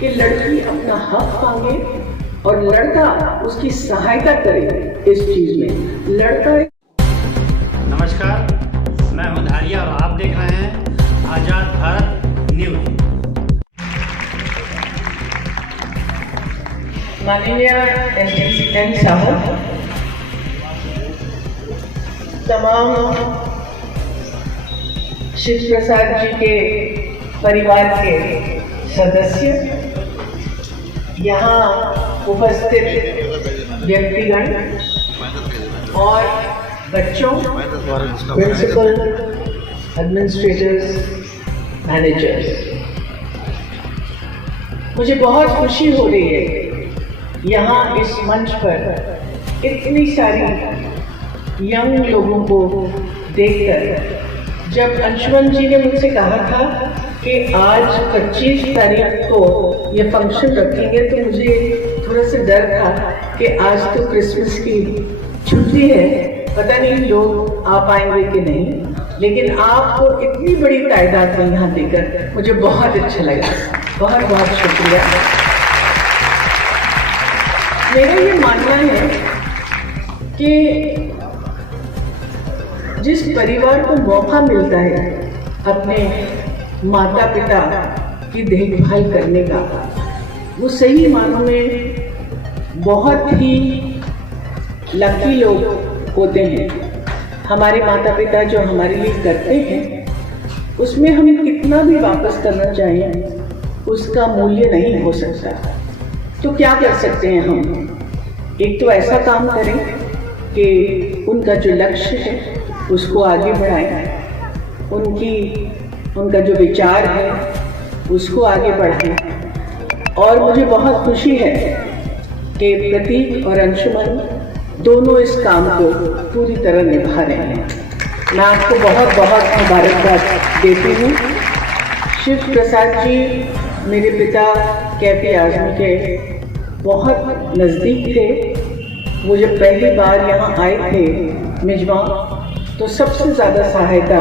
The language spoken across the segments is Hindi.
कि लड़की अपना हक मांगे और लड़का उसकी सहायता करे इस चीज में। लड़का नमस्कार, मैं हूं धारिया और आप देख रहे हैं आजाद भारत न्यूज। माननीय एसडीएम साहब, तमाम शिव प्रसाद जी के परिवार के सदस्य, यहाँ उपस्थित व्यक्तिगण और बच्चों, प्रिंसिपल, एडमिनिस्ट्रेटर्स, मैनेजर्स, मुझे बहुत खुशी हो रही है यहाँ इस मंच पर इतनी सारी यंग लोगों को देखकर। जब अंशुमन जी ने मुझसे कहा था कि आज 25 तारीख को ये फंक्शन रखेंगे, तो मुझे थोड़ा सा डर था कि आज तो क्रिसमस की छुट्टी है, पता नहीं लोग आ पाएंगे कि नहीं। लेकिन आपको इतनी बड़ी तादाद में यहाँ देकर मुझे बहुत अच्छा लगा, बहुत बहुत शुक्रिया। मेरा ये मानना है कि जिस परिवार को मौका मिलता है अपने माता पिता की देखभाल करने का, वो सही मानों में बहुत ही लकी लोग होते हैं। हमारे माता पिता जो हमारे लिए करते हैं, उसमें हम कितना भी वापस करना चाहें उसका मूल्य नहीं हो सकता। तो क्या कर सकते हैं हम? एक तो ऐसा काम करें कि उनका जो लक्ष्य है उसको आगे बढ़ाएं, उनका जो विचार है उसको आगे बढ़ाएं। और मुझे बहुत खुशी है कि प्रतीक और अंशुमन दोनों इस काम को पूरी तरह निभा रहे हैं। मैं आपको बहुत बहुत मुबारकबाद देती हूँ। शिव प्रसाद जी मेरे पिता कैफी आजमी के बहुत नज़दीक थे। वो जब पहली बार यहाँ आए थे मेजबान, तो सबसे ज़्यादा सहायता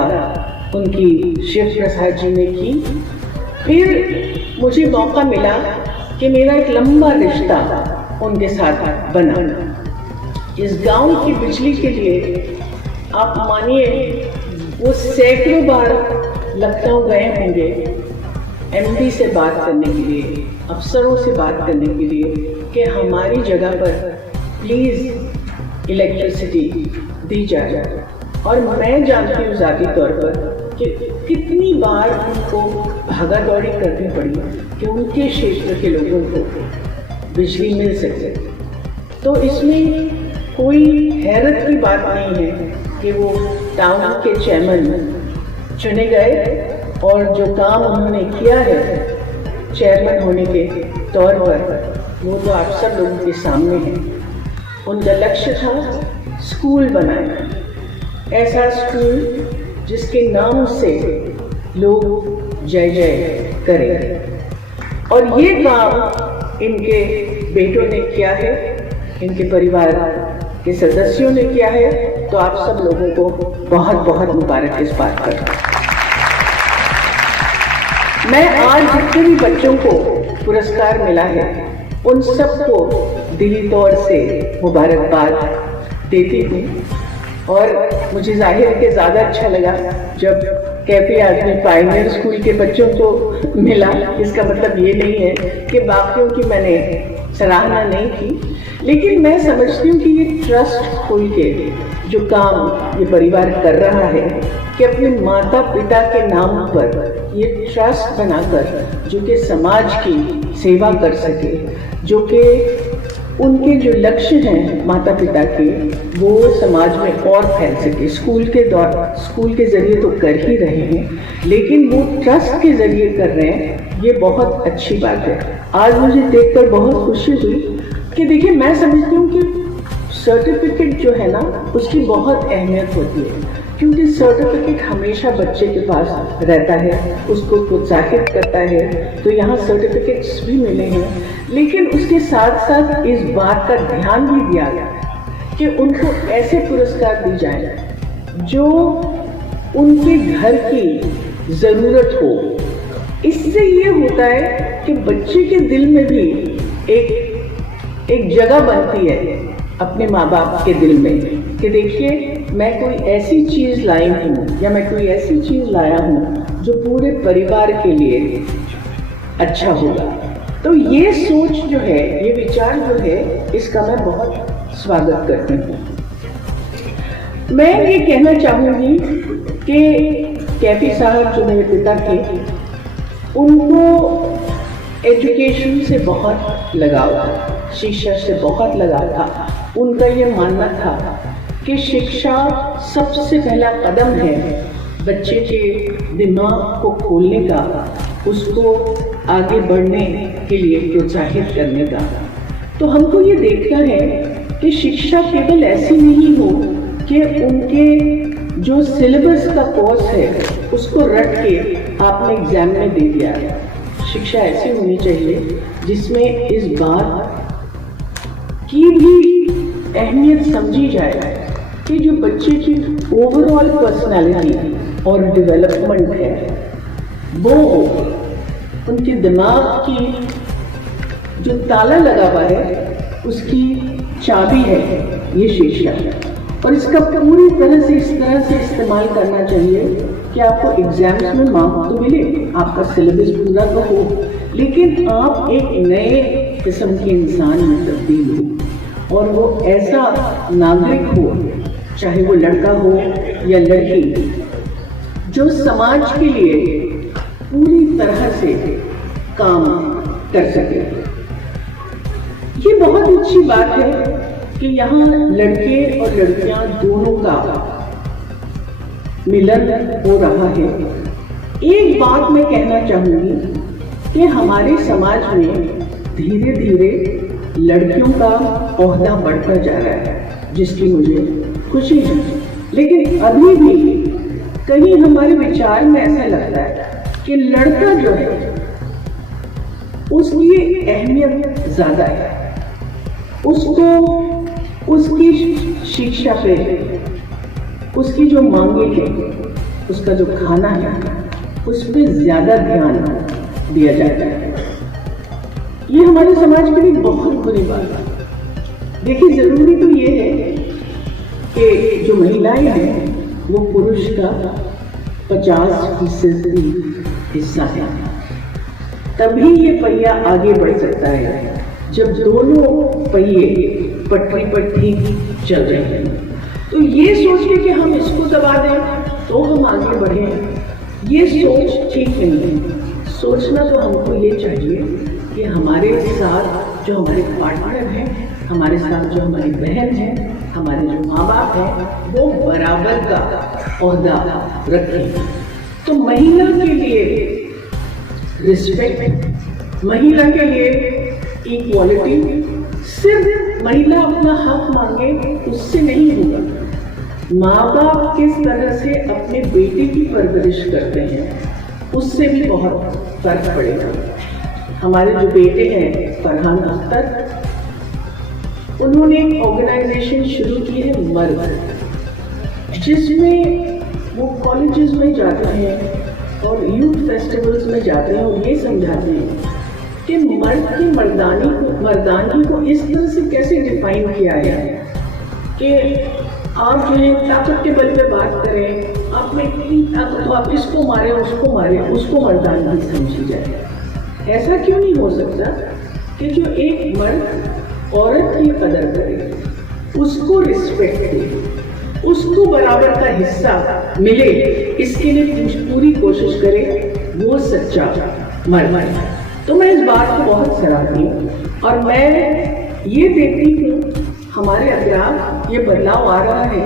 उनकी शिव प्रसाद जी ने की। फिर मुझे मौका मिला कि मेरा एक लंबा रिश्ता उनके साथ बना। इस गांव की बिजली के लिए आप मानिए वो सैकड़ों बार लखनऊ गए होंगे एमडी से बात करने के लिए, अफसरों से बात करने के लिए कि हमारी जगह पर प्लीज़ इलेक्ट्रिसिटी दी जाए। और मैं जानती हूँ ज़ाती तौर पर कि कितनी बार उनको भागा दौड़ी करनी पड़ी कि उनके क्षेत्र के लोगों को बिजली मिल सके। तो इसमें कोई हैरत की बात नहीं है कि वो टाउन के चेयरमैन चुने गए और जो काम उन्होंने किया है चेयरमैन होने के तौर पर, वो तो आप सब लोगों के सामने है। उनका लक्ष्य था स्कूल बनाना, ऐसा स्कूल जिसके नाम से लोग जय जय करें। और ये काम इनके बेटों ने किया है, इनके परिवार के सदस्यों ने किया है। तो आप सब लोगों को बहुत बहुत मुबारक इस बात पर। मैं आज जितने भी बच्चों को पुरस्कार मिला है उन सबको दिली तौर से मुबारकबाद देती हूँ। और मुझे जाहिर है कि ज़्यादा अच्छा लगा जब कैफी आजमी पायनियर स्कूल के बच्चों को मिला। इसका मतलब ये नहीं है कि बाकियों की मैंने सराहना नहीं की, लेकिन मैं समझती हूँ कि ये ट्रस्ट खोल के जो काम ये परिवार कर रहा है कि अपने माता पिता के नाम पर ये ट्रस्ट बनाकर जो कि समाज की सेवा कर सके, जो कि उनके जो लक्ष्य हैं माता पिता के वो समाज में और फैल सके। स्कूल के जरिए तो कर ही रहे हैं, लेकिन वो ट्रस्ट के जरिए कर रहे हैं, ये बहुत अच्छी बात है। आज मुझे देखकर बहुत खुशी हुई कि देखिए, मैं समझती हूँ कि सर्टिफिकेट जो है ना उसकी बहुत अहमियत होती है, क्योंकि सर्टिफिकेट हमेशा बच्चे के पास रहता है, उसको प्रोत्साहित करता है। तो यहाँ सर्टिफिकेट्स भी मिले हैं, लेकिन उसके साथ साथ इस बात का ध्यान भी दिया गया कि उनको ऐसे पुरस्कार दी जाए जो उनके घर की ज़रूरत हो। इससे ये होता है कि बच्चे के दिल में भी एक जगह बनती है अपने माँ बाप के दिल में कि देखिए मैं कोई ऐसी चीज़ लाई हूँ या मैं कोई ऐसी चीज़ लाया हूँ जो पूरे परिवार के लिए अच्छा होगा। तो ये सोच जो है, ये विचार जो है, इसका मैं बहुत स्वागत करती हूँ। मैं ये कहना चाहूँगी कि कैफी साहब जो मेरे पिता थे, उनको एजुकेशन से बहुत लगाव था, शिक्षा से बहुत लगाव था। उनका ये मानना था कि शिक्षा सबसे पहला कदम है बच्चे के दिमाग को खोलने का, उसको आगे बढ़ने के लिए प्रोत्साहित करने का। तो हमको ये देखना है कि शिक्षा केवल ऐसी नहीं हो कि उनके जो सिलेबस का कोर्स है उसको रट के आपने एग्जाम में दे दिया। शिक्षा ऐसी होनी चाहिए जिसमें इस बात की भी अहमियत समझी जाए कि जो बच्चे की ओवरऑल पर्सनालिटी और डेवलपमेंट है वो उनके दिमाग की जो ताला लगा हुआ है उसकी चाबी है ये शिक्षा। और इसका पूरी तरह से इस तरह से इस्तेमाल करना चाहिए कि आपको एग्जाम्स में मार्क्स तो मिले, आपका सिलेबस पूरा तो हो, लेकिन आप एक नए किस्म के इंसान में तब्दील हो और वो ऐसा नागरिक हो, चाहे वो लड़का हो या लड़की, जो समाज के लिए पूरी तरह से काम कर सके। ये बहुत अच्छी बात है कि यहाँ लड़के और लड़कियां दोनों का मिलन हो रहा है। एक बात मैं कहना चाहूंगी कि हमारे समाज में धीरे धीरे लड़कियों का ओहदा बढ़ता जा रहा है, जिसकी मुझे खुशी है। लेकिन अभी भी कहीं हमारे विचार में ऐसा लगता है कि लड़का जो है उसकी अहमियत ज्यादा है, उसको उसकी शिक्षा पे, उसकी जो मांगे हैं, उसका जो खाना है, उस पर ज्यादा ध्यान दिया जाता है। ये हमारे समाज के लिए बहुत बुरी बात है। देखिए, जरूरी तो ये है कि जो महिलाएं हैं वो पुरुष का 50% हिस्सा है, तभी ये पहिया आगे बढ़ सकता है जब दोनों पहिए पटरी पर ठीक चल रहे हैं। तो ये सोच के कि हम इसको दबा दें तो हम आगे बढ़ें, ये सोच ठीक नहीं है। सोचना तो हमको ये चाहिए कि हमारे साथ जो हमारे पार्टनर हैं, हमारे साथ जो हमारी बहन है, हमारे जो माँ बाप हैं, वो बराबर का ओहदा रखें। तो महिला के लिए रिस्पेक्ट, महिला के लिए इक्वालिटी, सिर्फ महिला अपना हक मांगे उससे नहीं होगा। माँ बाप किस तरह से अपने बेटे की परवरिश करते हैं उससे भी बहुत फर्क पड़ेगा। हमारे जो बेटे हैं फरहान अख्तर, उन्होंने एक ऑर्गेनाइजेशन शुरू की है मर्द, जिसमें वो कॉलेजेस में जाते हैं और यूथ फेस्टिवल्स में जाते हैं और ये समझाते हैं कि मर्द की मर्दानी को इस तरह से कैसे डिफाइन किया है कि आप जो है ताकत के बल पे बात करें, आप में इतनी ताकत तो आप इसको मारे, उसको मारे, उसको मर्दानी समझी जाए। ऐसा क्यों नहीं हो सकता कि जो एक मर्द औरत की कदर करे, उसको रिस्पेक्ट दे, उसको बराबर का हिस्सा मिले, इसके लिए पूरी कोशिश करे, वो सच्चा मर्द है। तो मैं इस बात को बहुत सराहती हूँ और मैं ये देखती हूँ हमारे अतराफ ये बदलाव आ रहा है।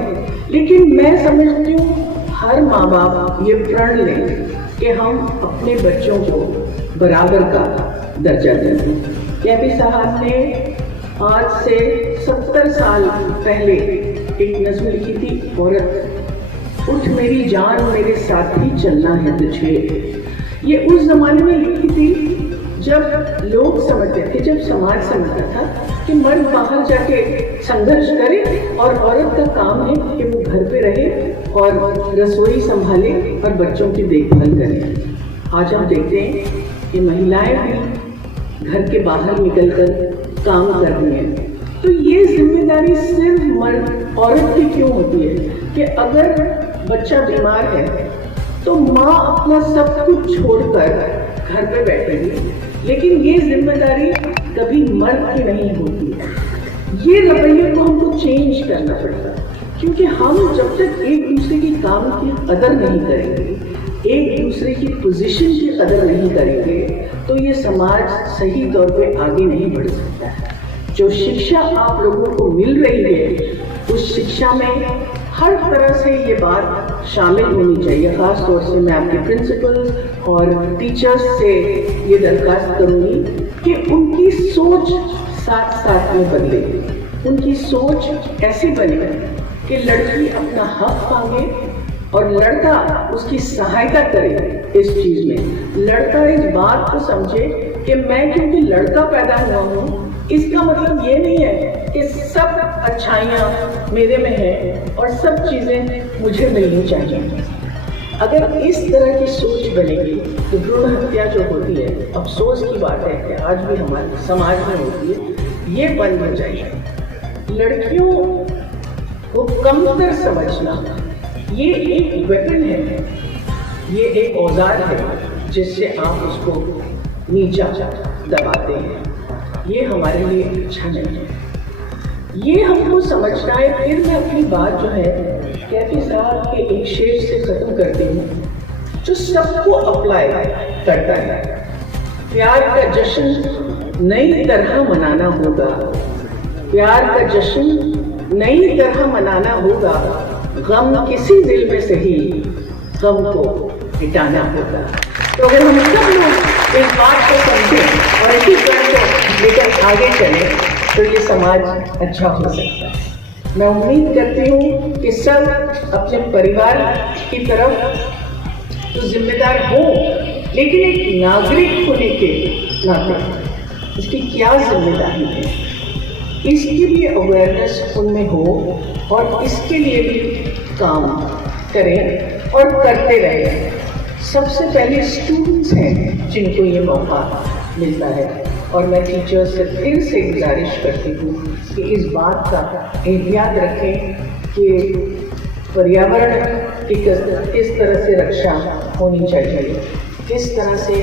लेकिन मैं समझती हूँ हर माँ बाप ये प्रण लें कि हम अपने बच्चों को बराबर का दर्जा दें। कैफी साहब ने आज से 70 साल पहले एक नज़्म लिखी थी, औरत उठ मेरी जान मेरे साथ ही चलना है तुझे। ये उस जमाने में लिखी थी जब लोग समझते थे, जब समाज समझता था कि मर्द बाहर जाके संघर्ष करे और औरत का काम है कि वो घर पे रहे और रसोई संभाले और बच्चों की देखभाल करे। आज हम देखते हैं कि महिलाएं भी घर के बाहर निकलकर काम कर रही हैं। तो ये जिम्मेदारी सिर्फ मर्द औरत की क्यों होती है कि अगर बच्चा बीमार है तो माँ अपना सब कुछ छोड़कर घर पे बैठेगी, लेकिन ये जिम्मेदारी कभी मर्द की नहीं होती है। ये रवैये को हमको चेंज करना पड़ता है, क्योंकि हम जब तक एक दूसरे की काम की कदर नहीं करेंगे, एक दूसरे की पोजीशन की कदर नहीं करेंगे, तो ये समाज सही तौर पे आगे नहीं बढ़ सकता है। जो शिक्षा आप लोगों को मिल रही है, उस शिक्षा में हर तरह से ये बात शामिल होनी चाहिए। खास तौर से मैं आपके प्रिंसिपल्स और टीचर्स से ये दरख्वास्त करूँगी कि उनकी सोच साथ साथ में बदले। उनकी सोच ऐसी बने कि लड़की अपना हक मांगे और लड़का उसकी सहायता करे इस चीज़ में। लड़का इस बात को समझे कि मैं क्योंकि लड़का पैदा हुआ हूँ, इसका मतलब ये नहीं है कि सब अच्छाइयाँ मेरे में हैं और सब चीज़ें मुझे मिलनी चाहिए। अगर इस तरह की सोच बनेगी तो भ्रूण हत्या जो होती है, अफसोस की बात है कि आज भी हमारे समाज में होती है, ये बंद हो जाएगी। लड़कियों को कमतर समझना ये एक वेपन है, ये एक औजार है जिससे आप उसको नीचा दबाते हैं। ये हमारे लिए अच्छा नहीं है, ये हमको समझना है। फिर मैं अपनी बात जो है कैफी साहब के एक शेर से खत्म करती हूँ जो सबको अप्लाई करता है। प्यार का जश्न नई तरह मनाना होगा, प्यार का जश्न नई तरह मनाना होगा, गम किसी दिल में से ही गम को मिटाना होगा। तो अगर हम सब लोग इस बात को समझें और इसी बात को लेकर आगे चलें तो ये समाज अच्छा हो सकता है। मैं उम्मीद करती हूँ कि सब अपने परिवार की तरफ तो जिम्मेदार हो, लेकिन एक नागरिक होने के नाते इसकी क्या जिम्मेदारी है, इसकी भी अवेयरनेस उनमें हो और इसके लिए भी काम करें और करते रहें। सबसे पहले स्टूडेंट्स हैं जिनको ये मौका मिलता है, और मैं टीचर्स से फिर से गुजारिश करती हूँ कि इस बात का एहतियात रखें कि पर्यावरण की किस तरह से रक्षा होनी चाहिए, किस तरह से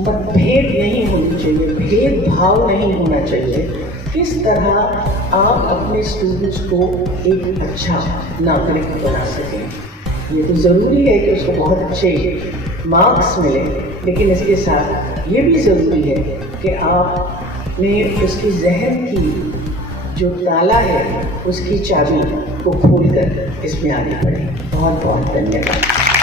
मतभेद नहीं होनी चाहिए, भेदभाव नहीं होना चाहिए, किस तरह आप अपने स्टूडेंट्स को एक अच्छा नागरिक बना सकें। ये तो ज़रूरी है कि उसको बहुत अच्छे मार्क्स मिले, लेकिन इसके साथ ये भी ज़रूरी है कि आपने उसकी जहन की जो ताला है उसकी चाबी को खोलकर इसमें आगे बढ़े। बहुत बहुत धन्यवाद।